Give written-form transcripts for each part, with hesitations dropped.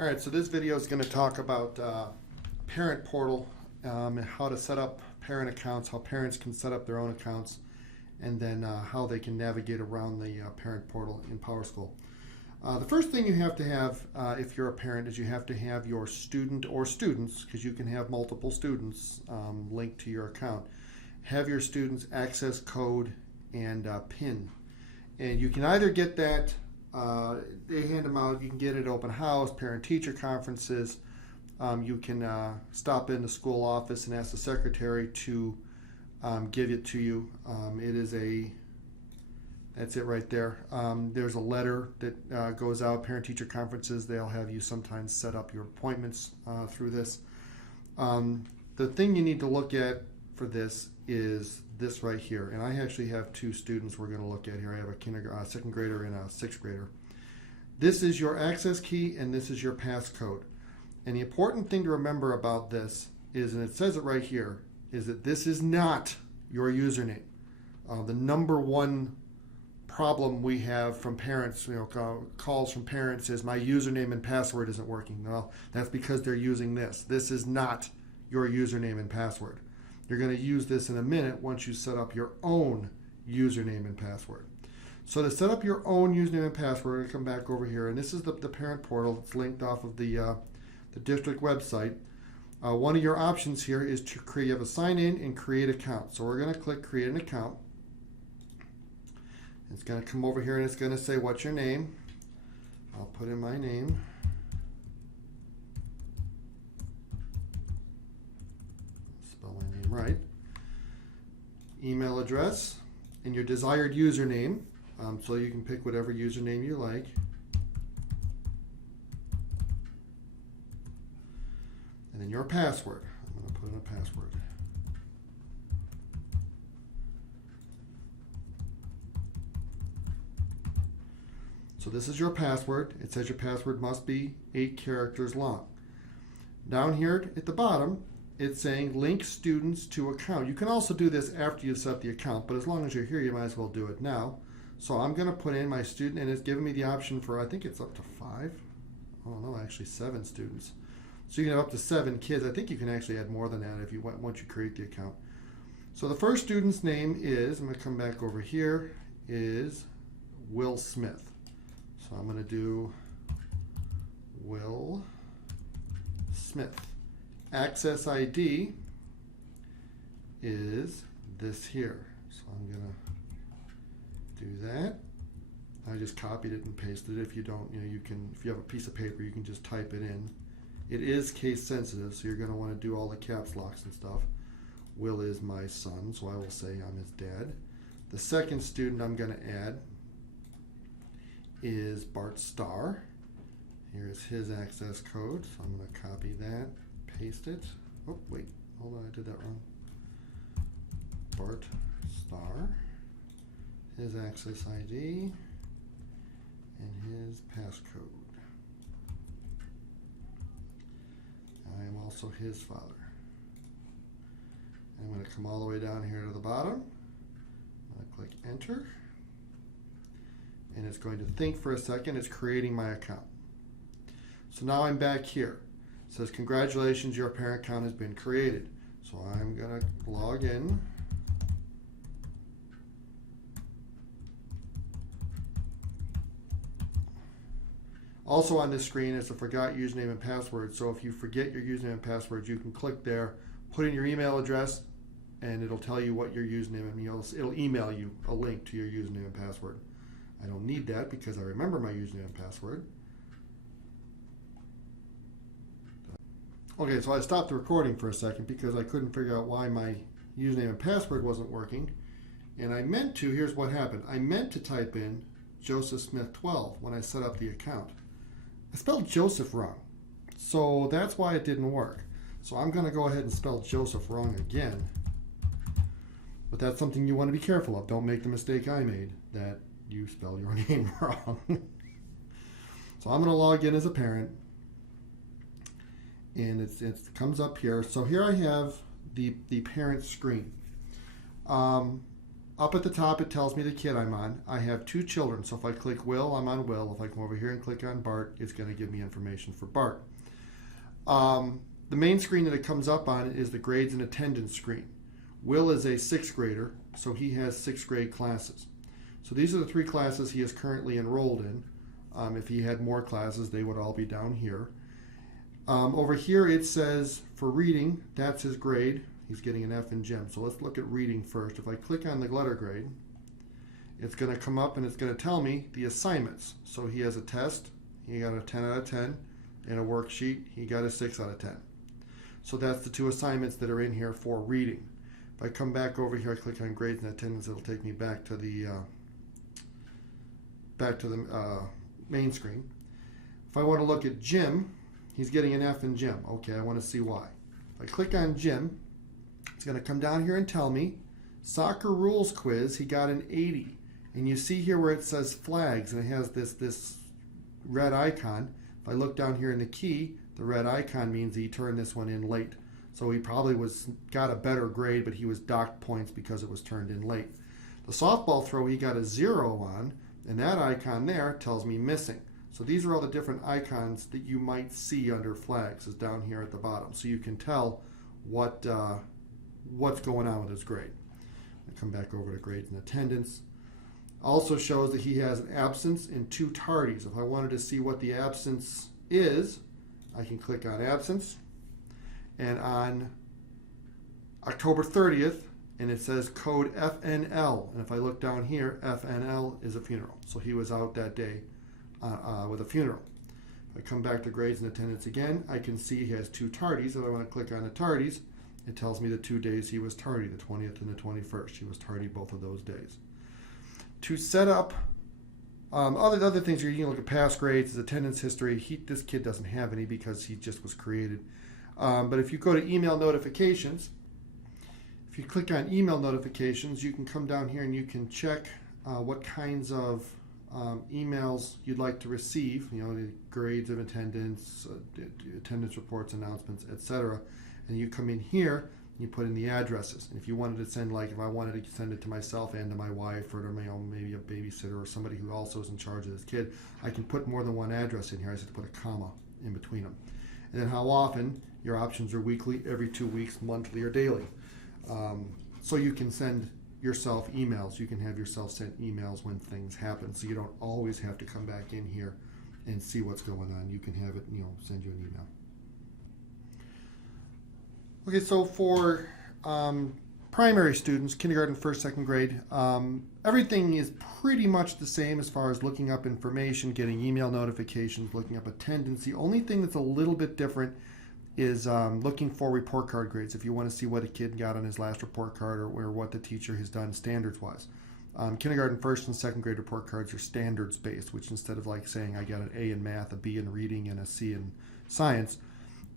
All right, so this video is going to talk about parent portal, how to set up parent accounts, how parents can set up their own accounts, and then how they can navigate around the parent portal in PowerSchool. The first thing you have to have if you're a parent is you have to have your student or students, because you can have multiple students linked to your account, have your students access code and PIN. And you can either get that, they hand them out, you can get it at open house, parent-teacher conferences. You can stop in the school office and ask the secretary to give it to you. That's it right there. There's a letter that goes out, parent-teacher conferences, they'll have you sometimes set up your appointments through this. The thing you need to look at for this is this right here, and I actually have two students we're going to look at here. I have a second grader and a sixth grader. This is your access key and this is your passcode. And the important thing to remember about this is, and it says it right here, is that this is not your username. The number one problem we have from parents, calls from parents, is my username and password isn't working. Well, that's because they're using this. This is not your username and password. You're going to use this in a minute once you set up your own username and password. So to set up your own username and password, we're going to come back over here, and this is the parent portal. It's linked off of the district website. One of your options here is to create, you have a sign in and create account. So we're going to click create an account. It's going to come over here and it's going to say, what's your name? I'll put in my name. Spell my name right. Email address and your desired username. So you can pick whatever username you like. And then your password. I'm going to put in a password. So this is your password. It says your password must be 8 characters long. Down here at the bottom, it's saying link students to account. You can also do this after you've set the account, but as long as you're here, you might as well do it now. So I'm going to put in my student, and it's giving me the option for, I think it's up to 5. Oh no, actually 7 students. So you can have up to 7 kids. I think you can actually add more than that if you want, once you create the account. So the first student's name is, I'm going to come back over here, is Will Smith. So I'm going to do Will Smith. Access ID is this here. So I'm going to do that. I just copied it and pasted it. If you don't, you can, if you have a piece of paper, you can just type it in. It is case sensitive, so you're going to want to do all the caps locks and stuff. Will is my son, so I will say I'm his dad. The second student I'm going to add is Bart Starr. Here's his access code, so I'm going to copy that, paste it. Oh, wait, hold on, I did that wrong. Bart Starr, his access ID, and his passcode. I am also his father. I'm going to come all the way down here to the bottom. I'm going to click enter. And it's going to think for a second. It's creating my account. So now I'm back here. It says, congratulations, your parent account has been created. So I'm going to log in. Also on this screen is a forgot username and password. So if you forget your username and password, you can click there, put in your email address, and it'll tell you what your username and it'll email you a link to your username and password. I don't need that because I remember my username and password. Okay, so I stopped the recording for a second because I couldn't figure out why my username and password wasn't working. And I meant to, here's what happened. I meant to type in Joseph Smith 12 when I set up the account. I spelled Joseph wrong. So that's why it didn't work. So I'm going to go ahead and spell Joseph wrong again. But that's something you want to be careful of. Don't make the mistake I made, that you spell your name wrong. So I'm going to log in as a parent. And it comes up here. So here I have the parent screen. Up at the top, it tells me the kid I'm on. I have 2 children, so if I click Will, I'm on Will. If I come over here and click on Bart, it's going to give me information for Bart. The main screen that it comes up on is the grades and attendance screen. Will is a 6th grader, so he has 6th grade classes. So these are the 3 classes he is currently enrolled in. If he had more classes, they would all be down here. Over here it says for reading, that's his grade. He's getting an F in gym. So let's look at reading first. If I click on the letter grade, it's going to come up and it's going to tell me the assignments. So he has a test, he got a 10 out of 10, and a worksheet, he got a 6 out of 10. So that's the 2 assignments that are in here for reading. If I come back over here, I click on grades and attendance, it'll take me back to the main screen. If I want to look at gym, he's getting an F in gym. Okay, I want to see why. If I click on gym, it's going to come down here and tell me soccer rules quiz, he got an 80. And you see here where it says flags, and it has this red icon. If I look down here in the key, the red icon means he turned this one in late. So he probably got a better grade, but he was docked points because it was turned in late. The softball throw, he got a 0 on, and that icon there tells me missing. So these are all the different icons that you might see under flags is down here at the bottom. So you can tell what's going on with his grade. I come back over to grades and attendance. Also shows that he has an absence and 2 tardies. If I wanted to see what the absence is, I can click on absence. And on October 30th, and it says code FNL. And if I look down here, FNL is a funeral. So he was out that day with a funeral. If I come back to grades and attendance again, I can see he has 2 tardies. If I want to click on the tardies, it tells me the 2 days he was tardy, the 20th and the 21st. He was tardy both of those days. To set up other things, you can look at past grades, his attendance history. This kid doesn't have any because he just was created. But if you go to email notifications, if you click on email notifications, you can come down here and you can check what kinds of emails you'd like to receive, the grades of attendance, attendance reports, announcements, etc. And you come in here, you put in the addresses. And if you wanted to send, if I wanted to send it to myself and to my wife or to maybe a babysitter or somebody who also is in charge of this kid, I can put more than one address in here. I just have to put a comma in between them. And then how often, your options are weekly, every 2 weeks, monthly, or daily. So you can send yourself emails. You can have yourself send emails when things happen. So you don't always have to come back in here and see what's going on. You can have it, send you an email. Okay, so for primary students, kindergarten, 1st, 2nd grade, everything is pretty much the same as far as looking up information, getting email notifications, looking up attendance. The only thing that's a little bit different is looking for report card grades if you want to see what a kid got on his last report card or what the teacher has done standards-wise. Kindergarten, 1st, and 2nd grade report cards are standards-based, which instead of saying I got an A in math, a B in reading, and a C in science,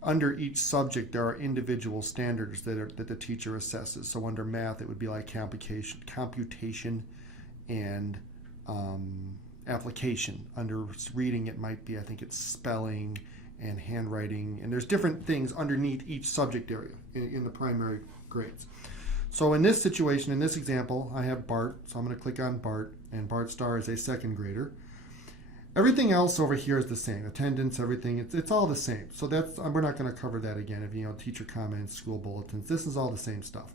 under each subject there are individual standards that the teacher assesses. So under math it would be like computation and application. Under reading it might be, I think it's spelling and handwriting, and there's different things underneath each subject area in the primary grades. So in this situation, in this example, I have Bart, so I'm going to click on Bart, and Bart Starr is a 2nd grader. Everything else over here is the same. Attendance, everything, it's all the same. So we're not going to cover that again. If teacher comments, school bulletins, this is all the same stuff.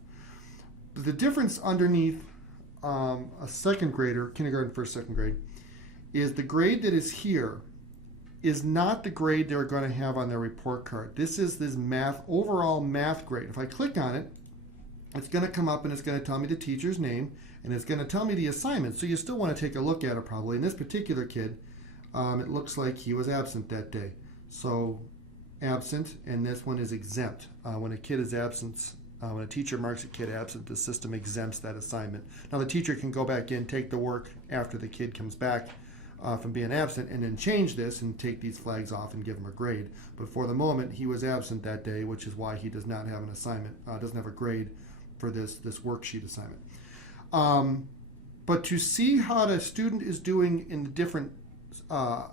But the difference underneath a 2nd grader, kindergarten, 1st, 2nd grade, is the grade that is here is not the grade they're going to have on their report card. This is this overall math grade. If I click on it, it's going to come up and it's going to tell me the teacher's name and it's going to tell me the assignment. So you still want to take a look at it probably. In this particular kid, it looks like he was absent that day. So absent, and this one is exempt. When a kid is absent, when a teacher marks a kid absent, the system exempts that assignment. Now the teacher can go back in, take the work after the kid comes back from being absent, and then change this and take these flags off and give him a grade. But for the moment, he was absent that day, which is why he does not have an assignment, doesn't have a grade for this worksheet assignment. But to see how the student is doing in the different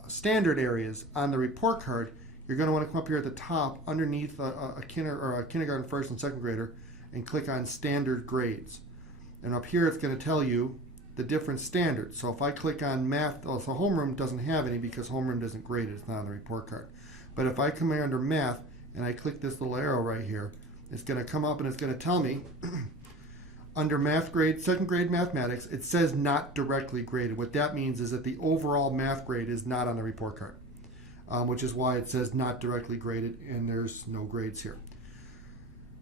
standard areas on the report card, you're going to want to come up here at the top underneath a kindergarten, 1st, and 2nd grader and click on standard grades. And up here it's going to tell you the different standards. So if I click on math, so homeroom doesn't have any because homeroom isn't graded, it's not on the report card. But if I come here under math and I click this little arrow right here, it's going to come up and it's going to tell me under math grade, second grade mathematics, it says not directly graded. What that means is that the overall math grade is not on the report card, which is why it says not directly graded and there's no grades here.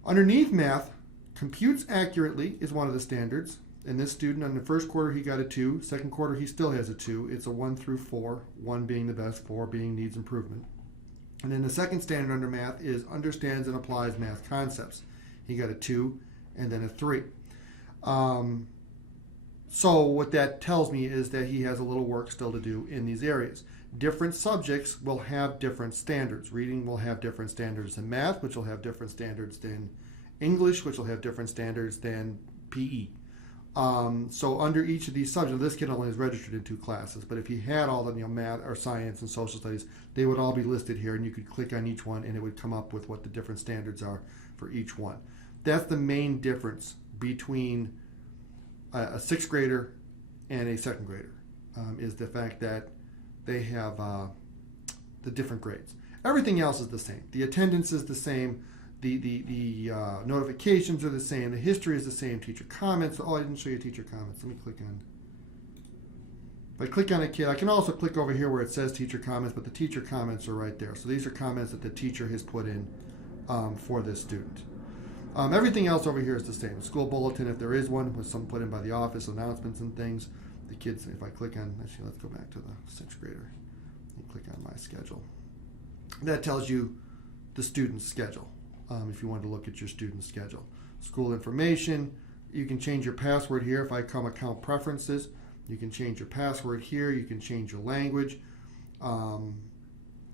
Underneath math, computes accurately is one of the standards. And this student, in the first quarter, he got a 2. Second quarter, he still has a 2. It's a 1 through 4, 1 being the best, 4 being needs improvement. And then the second standard under math is understands and applies math concepts. He got a 2 and then a 3. So what that tells me is that he has a little work still to do in these areas. Different subjects will have different standards. Reading will have different standards than math, which will have different standards than English, which will have different standards than PE. So under each of these subjects, this kid only is registered in 2 classes, but if he had all the math or science and social studies, they would all be listed here, and you could click on each one and it would come up with what the different standards are for each one. That's the main difference between a 6th grader and a 2nd grader, is the fact that they have the different grades. Everything else is the same. The attendance is the same. The notifications are the same. The history is the same. Teacher comments. Oh, I didn't show you teacher comments. Let me click on. If I click on a kid, I can also click over here where it says teacher comments, but the teacher comments are right there. So these are comments that the teacher has put in for this student. Everything else over here is the same. The school bulletin, if there is one, was some put in by the office, announcements and things. The kids, if I click on, actually, let's go back to the 6th grader and click on my schedule. That tells you the student's schedule. If you want to look at your student's schedule. School information, you can change your password here. If I come account preferences, you can change your password here, you can change your language, all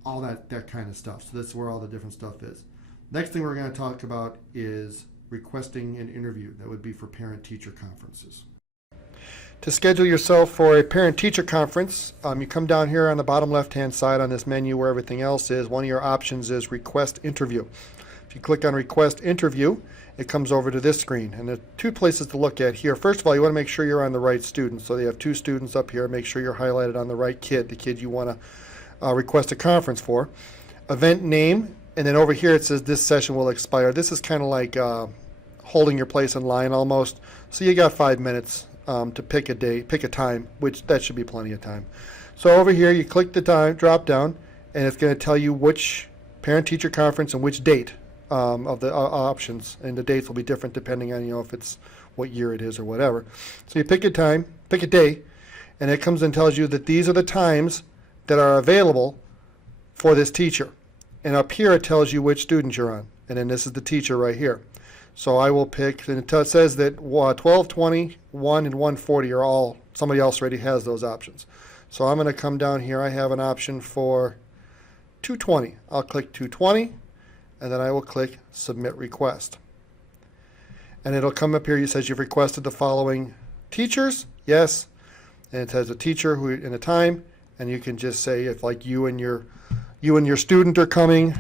that kind of stuff. So that's where all the different stuff is. Next thing we're going to talk about is requesting an interview. That would be for parent-teacher conferences. To schedule yourself for a parent-teacher conference, you come down here on the bottom left-hand side on this menu where everything else is. One of your options is request interview. If you click on request interview, it comes over to this screen. And there are 2 places to look at here. First of all, you want to make sure you're on the right student. So they have 2 students up here. Make sure you're highlighted on the right kid, the kid you want to request a conference for. Event name, and then over here it says this session will expire. This is kind of like holding your place in line almost. So you got 5 minutes to pick a day, pick a time, which that should be plenty of time. So over here you click the time, drop down, and it's going to tell you which parent-teacher conference and which date of the options, and the dates will be different depending on if it's what year it is or whatever. So you pick a time, pick a day, and it comes and tells you that these are the times that are available for this teacher. And up here it tells you which student you're on, and then this is the teacher right here. So I will pick, and it says that 12, 20, 1, and 140 are all, somebody else already has those options. So I'm going to come down here. I have an option for 220. I'll click 220. And then I will click Submit Request. And it'll come up here. It says you've requested the following teachers. Yes. And it has a teacher who and a time. And you can just say if like you and your student are coming,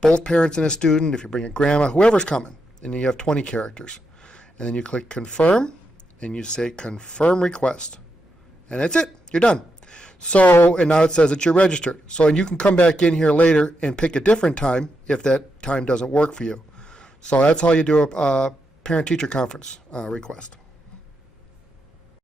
both parents and a student, if you bring a grandma, whoever's coming, and you have 20 characters. And then you click Confirm, and you say Confirm Request. And that's it. You're done. So, and now it says that you're registered. So, and you can come back in here later and pick a different time if that time doesn't work for you. So that's how you do a parent-teacher conference request.